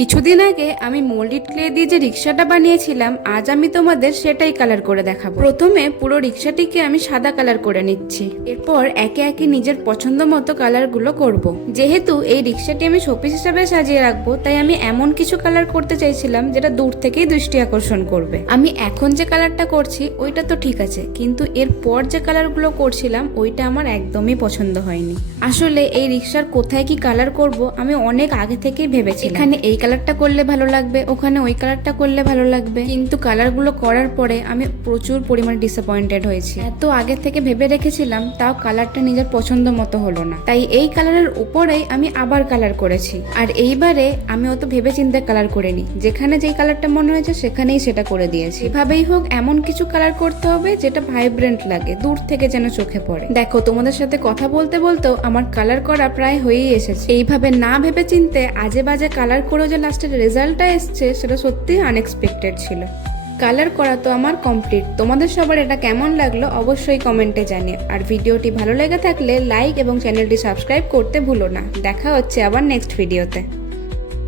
কিছুদিন আগে আমি মোল্ডেড ক্লে দিয়ে যে রিক্সাটা বানিয়েছিলাম, আজ আমি তোমাদের সেটাই কালার করে দেখাবো। প্রথমে পুরো রিক্সাটিকে আমি সাদা কালার করে নিচ্ছি, এরপর একে একে নিজের পছন্দ মতো কালারগুলো করব। যেহেতু এই রিক্সাটি আমি শোপিস হিসাবে সাজিয়ে রাখবো, তাই আমি এমন কিছু কালার করতে চাইছিলাম যেটা দূর থেকেই দৃষ্টি আকর্ষণ করবে। আমি এখন যে কালারটা করছি ওইটা তো ঠিক আছে, কিন্তু এরপর যে কালারগুলো করছিলাম ওইটা আমার একদমই পছন্দ হয়নি। আসলে এই রিক্সার কোথায় কি কালার করব আমি অনেক আগে থেকেই ভেবেছি। এখানে এই কালারটা করলে ভালো লাগবে, ওখানে ওই কালারটা করলে ভালো লাগবে, কিন্তু কালারগুলো করার পরে আমি প্রচুর পরিমাণে ডিসঅ্যাপয়েন্টেড হয়েছি। এত আগে থেকে ভেবে রেখেছিলাম, তাও কালারটা নিজের পছন্দ মতো হলো না। তাই এই কালারের উপরেই আমি আবার কালার করেছি। আর এইবারে আমি অত ভেবে চিন্তে কালার করিনি, যেখানে যেই কালারটা মনে হয়েছে সেখানেই সেটা করে দিয়েছি। এভাবেই হোক এমন কিছু কালার করতে হবে যেটা ভাইব্রেন্ট লাগে, দূর থেকে যেন চোখে পড়ে। দেখো, তোমাদের সাথে কথা বলতে বলতেও আমার কালার করা প্রায় হয়েই এসেছে। এইভাবে না ভেবে চিন্তে আজে বাজে কালার করেও যে লাস্টের রেজাল্টটা এসছে সেটা সত্যিই আনএক্সপেক্টেড ছিল। কালার করা তো আমার কমপ্লিট। তোমাদের সবার এটা কেমন লাগলো অবশ্যই কমেন্টে জানিও। আর ভিডিওটি ভালো লেগে থাকলে লাইক এবং চ্যানেলটি সাবস্ক্রাইব করতে ভুলো না। দেখা হচ্ছে আবার নেক্সট ভিডিওতে।